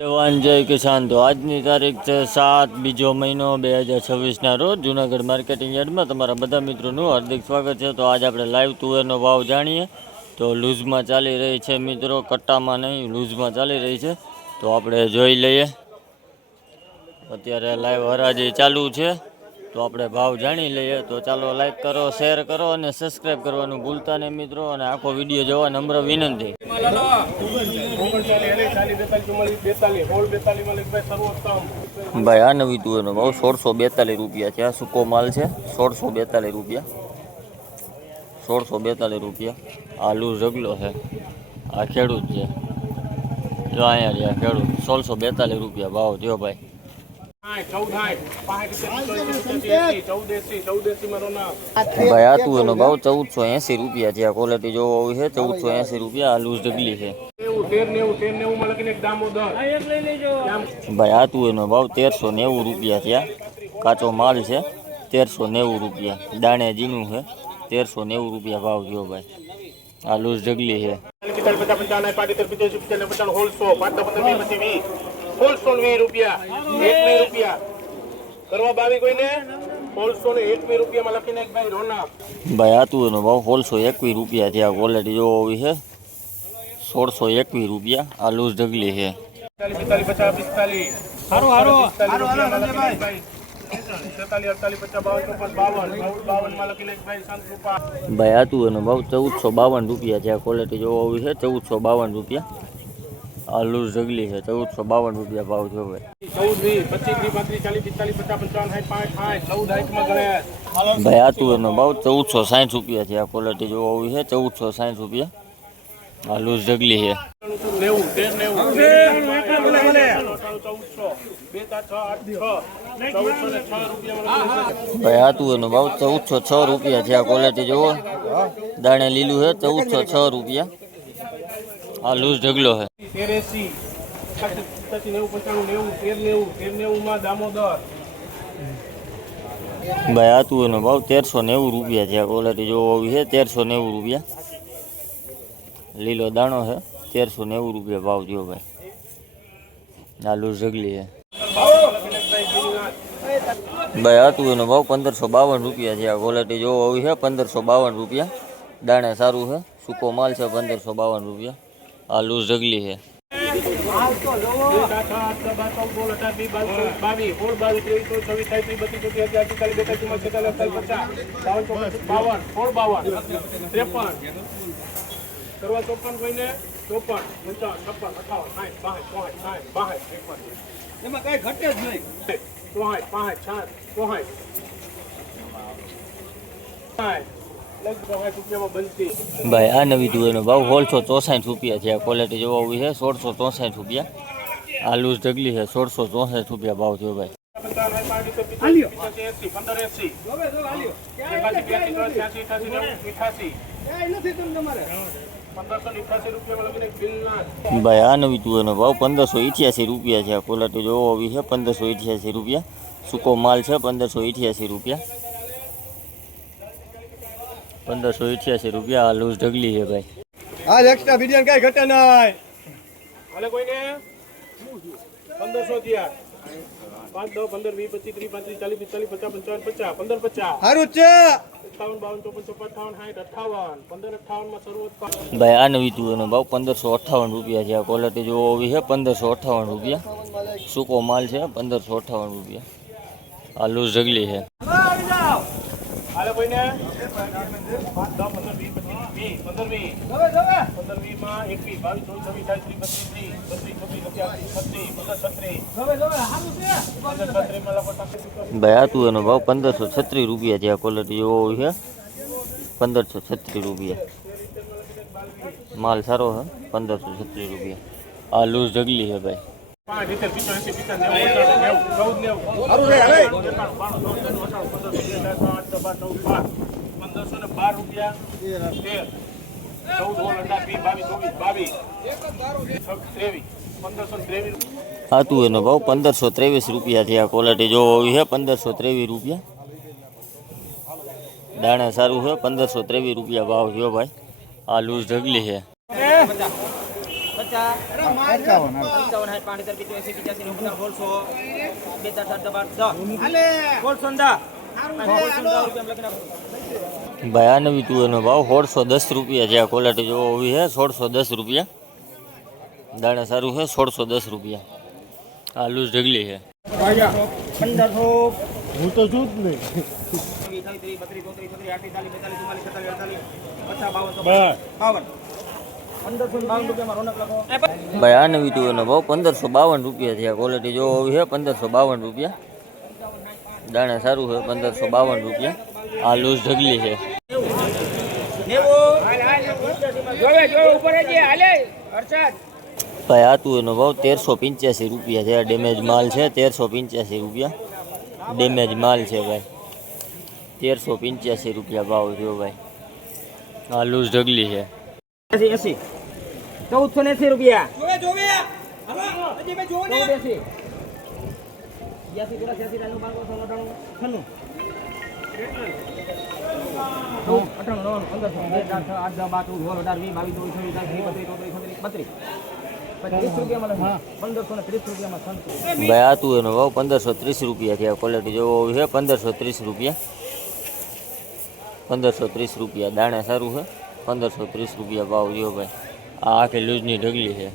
જવાન જય કિસાન. તો આજની તારીખ છે સાત, બીજો મહિનો બે હજાર છવ્વીસના રોજ જુનાગઢ માર્કેટિંગ યાર્ડમાં તમારા બધા મિત્રોનું હાર્દિક સ્વાગત છે. તો આજ આપણે લાઈવ તુવેરનો ભાવ જાણીએ. તો લૂઝમાં ચાલી રહી છે મિત્રો, કટ્ટામાં નહીં, લૂઝમાં ચાલી રહી છે. તો આપણે જોઈ લઈએ. અત્યારે લાઈવ હરાજી ચાલુ છે. તો આપણે ભાવ જાણી લઈએ. તો ચાલો લાઈક કરો શેર કરો અને સબસ્ક્રાઈબ કરવાનું ભૂલતા નહીં મિત્રો. અને આખો વીડિયો જોવા નમ્ર વિનંતી. ભાઈ, આ નવી તુવેરનો ભાવ સોળસો બેતાલીસ રૂપિયા છે. આ સૂકો માલ છે? સોળસો બેતાલીસ રૂપિયા. સોળસો બેતાલીસ રૂપિયા. આ લૂઝ ઢગલો છે. આ ખેડૂત છે. જો અહીંયા રહ્યા ખેડૂત. સોળસો બેતાલીસ રૂપિયા ભાવ થયો ભાઈ. ભાઈ, આ એનો ભાવ ચૌદસો એસી રૂપિયા છે. આ ક્વોલિટી જોવો હોય છે, ચૌદસો એંસી રૂપિયા આ લૂઝ ડબલી છે. ભાઈ, આ એનો ભાવ તેરસો નેવું રૂપિયા છે. કાચો માલ છે, તેરસો નેવું રૂપિયા. દાણે જીનું છે, તેરસો નેવું રૂપિયા ભાવ ગયો ભાઈ. આ લૂઝ ડગલી છે. કરવા બાવી કોઈને? સોળસો ને એકવી રૂપિયામાં લખીને એક ભાઈ રોના. ભાઈ આ તુવેરનો ભાવ હોલસો એકવીસ રૂપિયા થયા ક્વોલિટી જોવો હોય છે સોળસો એકવીસ રૂપિયા. આ લૂઝ ઢગલી છે. હારો ભાઈ. ભાવ ચૌદસો બાવન રૂપિયા છે. આ ક્વોલિટી જોવા આવી છે ચૌદસો બાવન રૂપિયા. આ લૂઝ ઢગલી છે ચૌદસો બાવન રૂપિયા ભાવ છે ભાઈ. ભાઈ આ ભાવ ચૌદસો સાઠ રૂપિયા છે આ ક્વોલિટી જોવો આવી છે ચૌદસો સાઠ રૂપિયા. આ લૂઝ ઢગલી છે ભાઈ આ તુવેરનો ભાવ ચૌદસો છ રૂપિયા છે આ ક્વોલિટી જોવો. દાણે લીલું છે ચૌદસો છ રૂપિયા. આ લૂઝ ઢગલો છે તેરેસી પચાસી નેવું પંચાણું નેવું તેર નેવું તેર નેવું દામોદર. ભાઈ આ એનો ભાવ તેરસો નેવું રૂપિયા છે. ક્વોલિટી જોવો આવી છે તેરસો નેવું રૂપિયા. લીલો દાણો છે તેરસો નેવું રૂપિયા ભાવ જો ભાઈ. આ લૂઝ ઢગલી છે ભાઈ આ એનો ભાવ પંદરસો બાવન રૂપિયા છે. આ ક્વોલિટી જોવો આવી છે પંદરસો બાવન રૂપિયા. દાણે સારું છે સૂકો માલ છે પંદરસો બાવન રૂપિયા. આ જગલી છે. કરવા ચોપન કોઈને ચોપન પંચાવન છપ્પન અઠાવન સાઠ બાસઠ ચોસઠ સાઠ બાસઠ ત્રેપન એમાં કઈ ઘટે જ નહીં. ચોસઠ પાંચ સાત ચોસઠ સાઠ ભાઈ આ નવી તુવેરનો ભાવ હોલસો ચોસાઠ રૂપિયા છે. આ ક્વોલિટી જોવા આવી છે સોળસો ચોસાઠ રૂપિયા. આ લૂઝ ઢગલી છે સોળસો ચોસઠ રૂપિયા ભાવ થયો ભાઈ. ભાઈ આ નવી તુવેરનો ભાવ પંદરસો ઇઠ્યાસી રૂપિયા છે. આ ક્વોલિટી જોવા આવી છે પંદરસો ઇઠ્યાસી રૂપિયા. સૂકો માલ છે પંદરસો ઇઠ્યાસી રૂપિયા. પંદરસો ઇઠ્યાસી રૂપિયા આ લૂઝ ઢગલી છે ભાઈ. આ એક્સ્ટ્રા વિડિયન કઈ ઘટે નહીં. હાલે કોઈને? પંદરસો થયા. પાંચ દસ પંદર વીસ પચીસ ત્રીસ પાંત્રીસ ચાલીસ પિસ્તાલીસ પચાસ પંચાવન પચાસ પંદર પચાસ. સારું છે. એકાવન બાવન ચોપન ચોપન અઠાવન સાઠ અઠાવન પંદર અઠાવનમાં શરૂઆત ભાઈ આ નવી એનો ભાવ પંદરસો અઠ્ઠાવન રૂપિયા છે. આ ક્વોલિટી જોવા આવી છે પંદરસો અઠ્ઠાવન રૂપિયા. સૂકો માલ છે પંદરસો અઠ્ઠાવન રૂપિયા. આ લૂઝ ઢગલી છે. હાલે કોઈને. દસ પંદર વીસ પચીસ પંદર વીસ. પંદર વીસમાં એકવીસ બાવીસ ચોવીસ છવ્વીસ ચાલીસ ત્રીસ બત્રીસ ત્રીસ બત્રીસ છત્રીસ છત્રીસ. પંદર છત્રીસ પંદર છત્રીસમાં લખો તમે ભાઈ આ એનો ભાવ પંદરસો છત્રીસ રૂપિયા છે. આ ક્વોલિટી જોવો છે. પંદરસો છત્રીસ રૂપિયા. માલ સારો હે પંદરસો છત્રીસ રૂપિયા. આ લૂઝ ઢગલી છે ભાઈ. પાંચ સિત્તેર પિત્તોતેર સિત્તેર નેવું પંચાણું નેવું ચૌદ નેવું સારું રે હવે એકાણું બાણું ચોસઠ અઠાણું પંદર પંદર આઠ દસ બાર ચૌદ બાર પંદરસો ને બાર રૂપિયા તેર ચૌદ સોળ અઢાર વીસ બાવીસ ચોવીસ બાવીસ ત્રેવીસ પંદરસો ને ત્રેવીસ આ તુવેરનો ભાવ પંદરસો ત્રેવીસ રૂપિયા છે આ ક્વોલિટી જોવો હોય છે પંદરસો ત્રેવીસ રૂપિયા. દાણા સારું છે પંદરસો ત્રેવીસ રૂપિયા ભાવ થયો ભાઈ. આ લૂઝ ઢગલી છે. પચાસ. તું સાઠ પાંચ હજાર પિત્યાસી પિત્યાસી નેવું સોળસો. બે ચાર સાત બાર દસ. સોળસો ને દસ. સોળસો ને દસ રૂપિયા લખી નાખો. ભાઈ આ નવી તુવેરનો ભાવ સોળસો દસ રૂપિયા છે. આ ક્વોલિટી જોવો આવી છે. સોળસો દસ રૂપિયા. દાણા સારું છે સોળસો દસ રૂપિયા. આ લૂઝ ઢગલી છે. હું તો છું જ નહીં બત્રીસ ચોત્રીસ છત્રીસ આઠત્રીસ ચાલીસ બેતાલીસ ચુમ્માલીસ છેતાલીસ અડતાલીસ પચાસ બાવન બસ. ભાઈ આ નવી તુવેરનો ભાવ પંદરસો બાવન રૂપિયા છે. આ ક્વોલિટી જોવો હોવી છે પંદરસો બાવન રૂપિયા. દાણા સારું છે પંદરસો બાવન રૂપિયા. આ લૂઝ ઢગલી છે. જોવે જોવે ઉપર જે હાલે હર્ષદ ભાઈ, આ તુવેરનો ભાવ તેરસો પંચ્યાસી રૂપિયા છે. આ ડેમેજ માલ છે, તેરસો પંચ્યાસી રૂપિયા. ડેમેજ માલ છે ભાઈ. તેરસો પંચ્યાસી રૂપિયા ભાવ થયો ભાઈ. આ લૂઝ ઢગલી છે. એસી એસી ચૌદસો ને. એસી. રૂપિયા ભાઈ આ એનો ભાવ પંદરસો ત્રીસ રૂપિયા છે. ક્વોલિટી જોવો છે પંદરસો ત્રીસ રૂપિયા. પંદરસો ત્રીસ રૂપિયા. દાણા સારું છે. પંદરસો ત્રીસ રૂપિયા ભાવ જો ભાઈ. આ આખી લૂઝની ઢગલી છે.